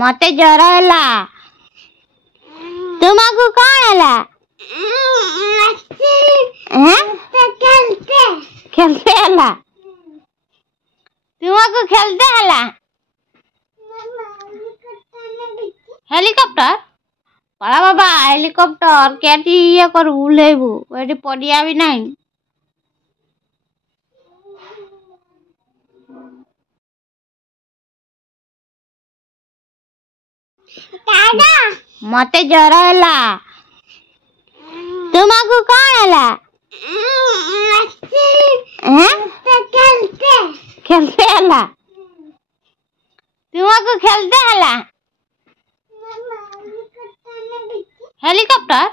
मते जर हैला तुमको कौन हैला खेलते हैला तुमको खेलते हैला हेलिकॉप्टर पड़ा बाबा हेलिकॉप्टर केटी ये कर उलेबू एटी पडिया भी नहीं मते जर हैला तुमको कौन हैला खेलते हैला तुमको खेलते हैला हेलिकॉप्टर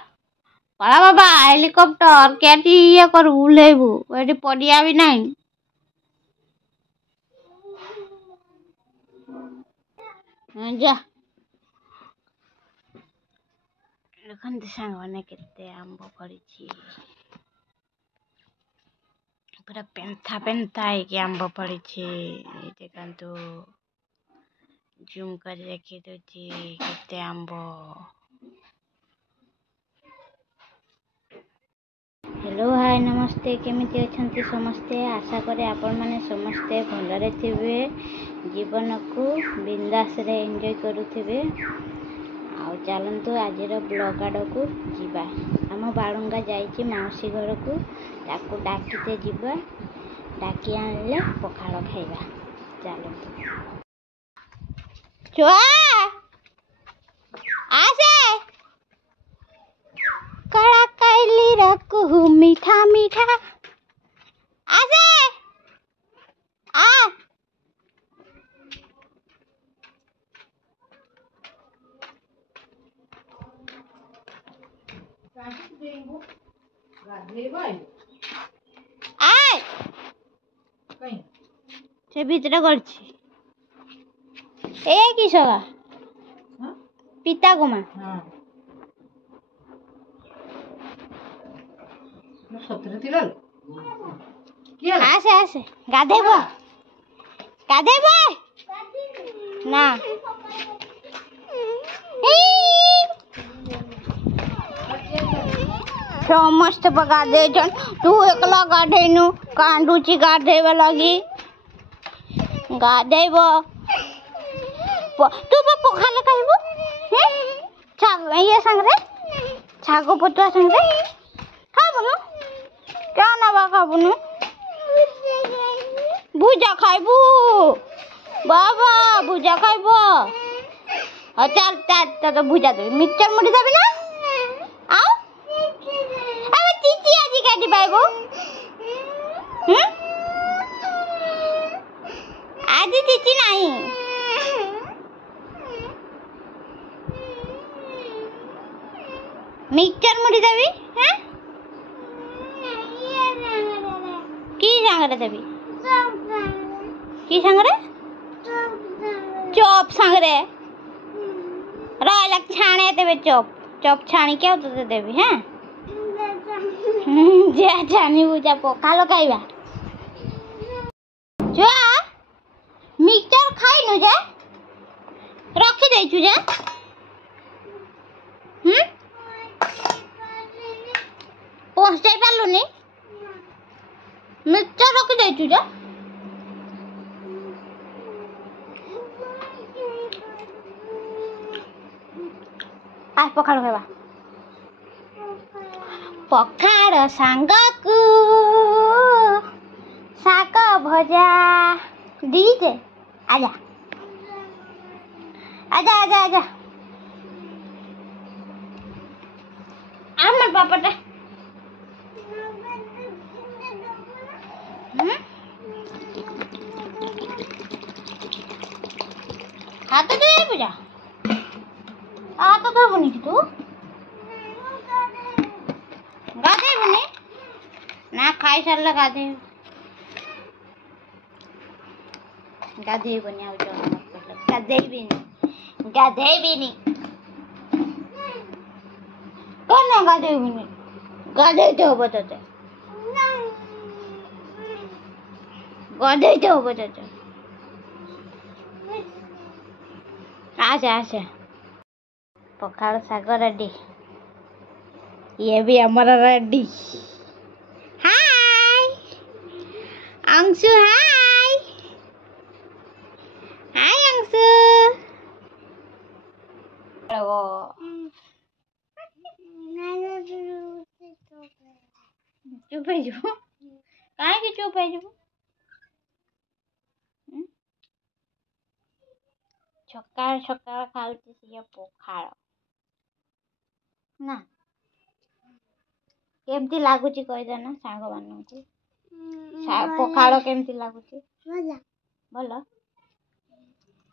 पड़ा बाबा हेलिकॉप्टर केटी ये कर उलेबू एटी पडिया भी नहीं जा देखते सांग मैंने केते आंब पड़ी पूरा पेंथा पेंथा है कि आंब पड़ी देखो जूम कर देखी दूची केते आंब हेलो हाय नमस्ते केमिति अछंती समस्ते आशा करे आपण माने समस्ते भलरे थिबे जीवन को बिंदास रे एंजॉय करुथिबे आउ चलतु आज ब्लॉग आड़ को जीवा आम बाड़ंगा जाइए मौसी घर को ताकू डाकिते जीवा डाकी आनिले पखाड़ खाइबा चलतु छुआ आसे कड़ा कैली रखू मीठा मीठा आसे आ से भीतर करछि ए की सगा पिता को मां सतरे तिलाल आसे आसे गाधेबो ना समस्त गाधे तू एकला गाधेनु कांडुची गाधेबे लगी गाधेब तू पखाले खाइबो छाग ये संगरे छागो पटुआ संगरे खाबनु क्या ना खाबनु भुजा खाइबू बाबा भुजा खाइबो चल तो भुजा देबी मिक्सचर मुड़ी देबी ना आओ अबे तीची आजी काटी पाइबो आज तीची नहीं मिक्सचर मुड़ी देबी हैं की सांगरे देबी की सांगरे चॉप सांगरे लग छाणे देबे चॉप छाणी क्या तो देबी हैं जा छानी बुझा पखालो खाइबा छुआ मिक्सचर खाई न जा रखी देछु जा पहुंच जाई पालुनी मिक्सचर रखी देछु जा आ पखाड़ खाइबा पखाड़ सांगकू शाक भजा दीजे आजा आजा आजा आजा आमर पापा हाथ तो ये पूजा हाथ तो बनी तू गाधे बनी ना खाई सारे गाधे गाधे बनी आओ गाधे भी नहीं कौन ना गाधे भी नहीं गाधे तो बताते गाधे तो बताते आजा आजा पखाड़ शाग रेडी ये भी हमारा रेडी हाय अंशु हाय हाय अंशु चुप है जो काहे की चुप है जो सकाळ सकाळ खाଉଛି ସିଏ ପଖାଳ ନା କେମିତି ଲାଗୁଛି କହିଦେନା ସାଙ୍ଗମାନଙ୍କୁ ପଖାଳ କେମିତି ଲାଗୁଛି ଭଲ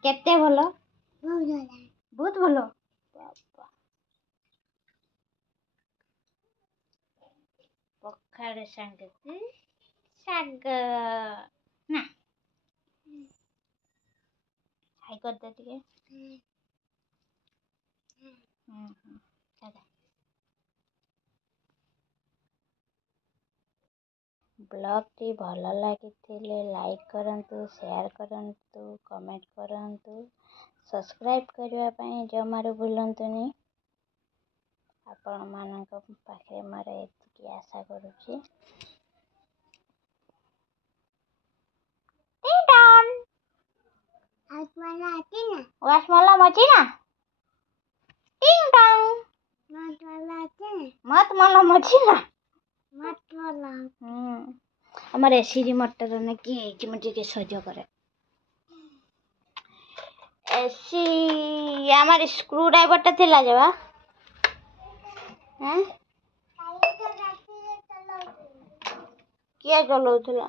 କେତେ ଭଲ ବହୁତ ଭଲ ପଖାଳ ସାଙ୍ଗକୁ ଶାଗ ନା ଖାଇ କରିଦେ ଟିକେ ବ୍ଲଗ୍ଟି ଭଲ ଲାଗିଥିଲେ ଲାଇକ୍ କରନ୍ତୁ ସେୟାର କରନ୍ତୁ କମେଣ୍ଟ କରନ୍ତୁ ସବସ୍କ୍ରାଇବ୍ କରିବା ପାଇଁ ଜମାରୁ ଭୁଲନ୍ତୁନି ଆପଣମାନଙ୍କ ପାଖରେ ମୋର ଏତିକି ଆଶା କରୁଛି वासमाला मचीना टिंग टंग मत मला मचीना আমার এসি রিমোটটা নাকি চিমটিকে সহ্য করে এসি আমার স্ক্রু ড্রাইভারটা ଥିଲା যে বা হ্যাঁ কিଏ ଚଲଉଥିଲା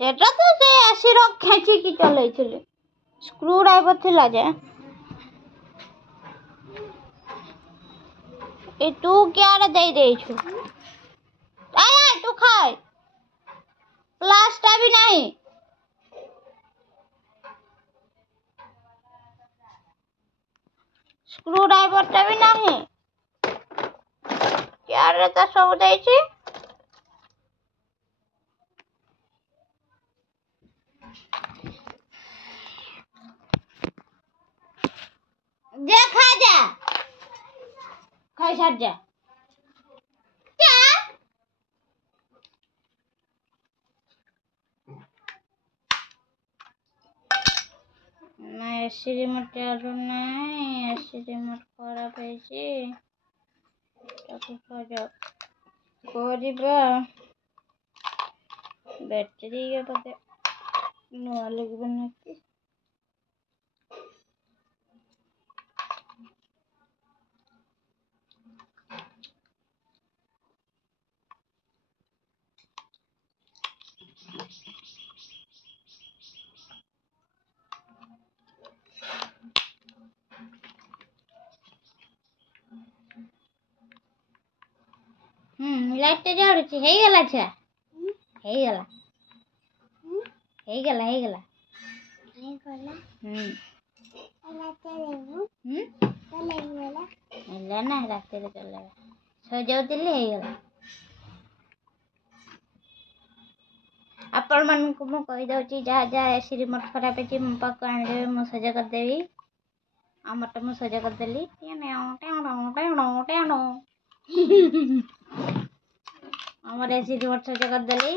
সেটা তো ସେ ଏସିର ଖେଞ୍ଚିକି ଚଲେଇଥିଲି ସ୍କ୍ରୁ ଡ୍ରାଇଭର ଥିଲା ଯେ ଏ ତୁ କିଆଡେ ଦେଇଛୁ ତୁ ଖାଏ ପ୍ଲାସଟା ବି ନାହିଁ ସ୍କ୍ରୁ ଡ୍ରାଇଭରଟା ବି ନାହିଁ କିଆଡେ ତ ସବୁ ଦେଇଛି जा खा जा खाई सार जा ना एसी रिमोट चालू नहीं एसी रिमोट खराब है बैटरी के पते नुआ लगे ना लाइट जाड़ुची हे गला छा हे गला हे गला हे गला हे गला ହେଲା ନା ରାତିରେ ଚଲେଇବା ସଜାଉଥିଲି ହେଇଗଲା ଆପଣମାନଙ୍କୁ ମୁଁ କହିଦେଉଛି ଯାହା ଯାହା ଏସି ରିମୋଟ୍ ଖରାପ ହେଇଛି ମୋ ପାଖକୁ ଆଣିଦେବେ ମୁଁ ସଜା କରିଦେବି ଆମରଟା ମୁଁ ସଜା କରିଦେଲି ଆମର ଏସି ରିମୋଟ୍ ସଜା କରିଦେଲି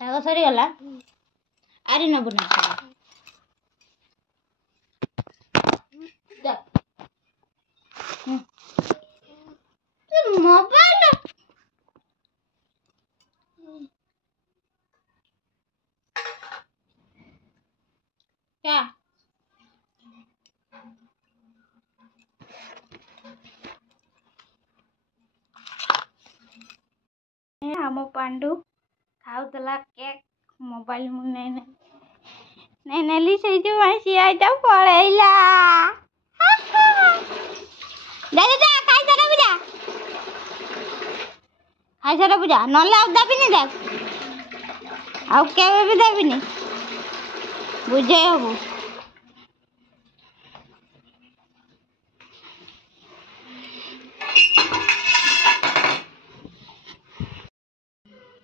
ଶାଗ ସରିଗଲା ଆରି ନେବୁ ନା मोबाइल क्या हम पांडु खाऊला केक मोबाइल मुझे नहीं नेली से जो मासी आई तो पड़ेला दादा खाई सारा बुझा खाई सारा बुझा नल्ला देविनी देख आउ केवे भी देविनी बुझे हबु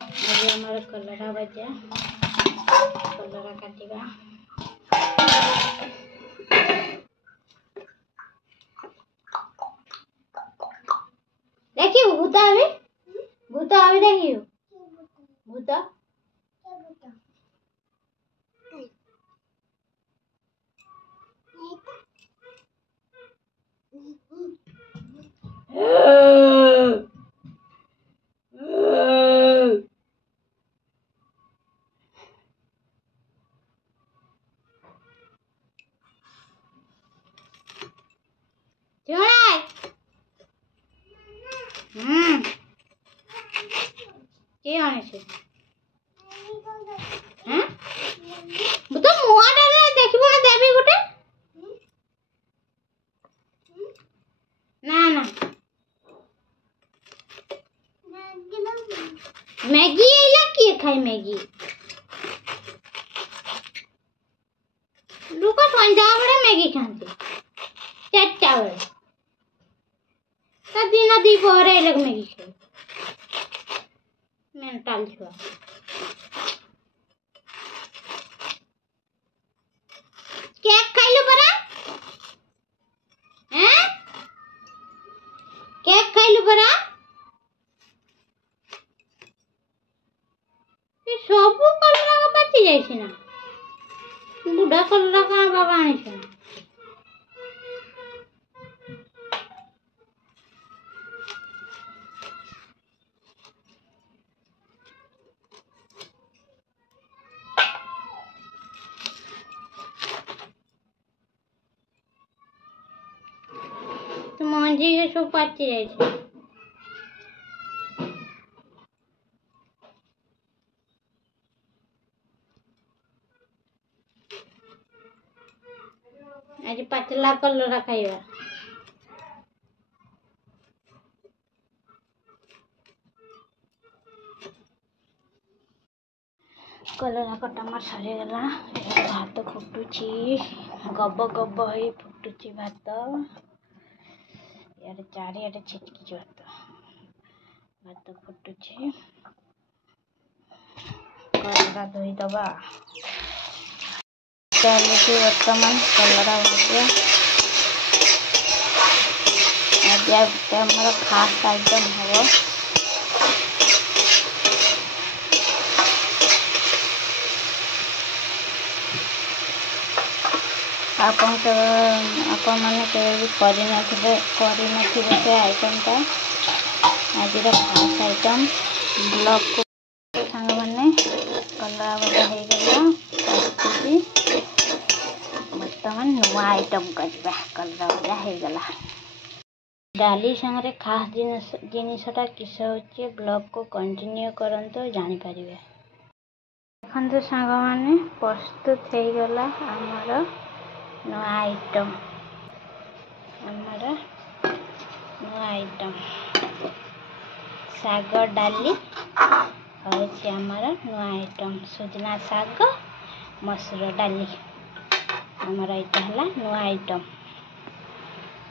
आज आमर कलरा भजा कलरा काटिबा देखियो भूत अभी देखियो भूत के आने से हैं भूत मुआटा रे देखिबो ना देबी गुटे ना ना मैगी एला किए खाई मैगी लुका संजा बड़े मैगी खाते चारटा बड़े ता दिन दी पहरे लग मैगी खाई मेंटल छुआ केक खाइलु परा हैं केक खाइलु परा ये सब कलरा का पाची जाई छी ना बुढ़ा कलरा का बाबा आनी छी तो मंजी के सब पाची जाई छी आज पतला कलरा खाइबा कलरा कटा मार सरी गला भात फुटुची गब गब होई फुटुची भात यार चारियाडे छिटकी भात फुटुची कलरा धोई दबा चलुची वर्तमान कलरा भजा आज आमर खास आइटम हम आपण मैंने भी कर से आइटमटा आज खास आइटम ब्लॉग को सांग मैंने कलरा भजा हो गला बर्तमान नुआ आइटम करवा कलरा भजा हो गला डाली सांगे खास जिनसटा किस होचे ब्लॉग को कंटिन्यू करंतो जानि परिबे देखंतु सांग माने प्रस्तुत हो गला हमर नुआ आइटम साग डाली होची हमर नुआ आइटम सुजना साग मसूर डाली हमर एटा हला नुआ आइटम।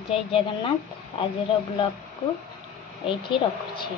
जय जगन्नाथ आज ब्लॉग को एठी रखुछी।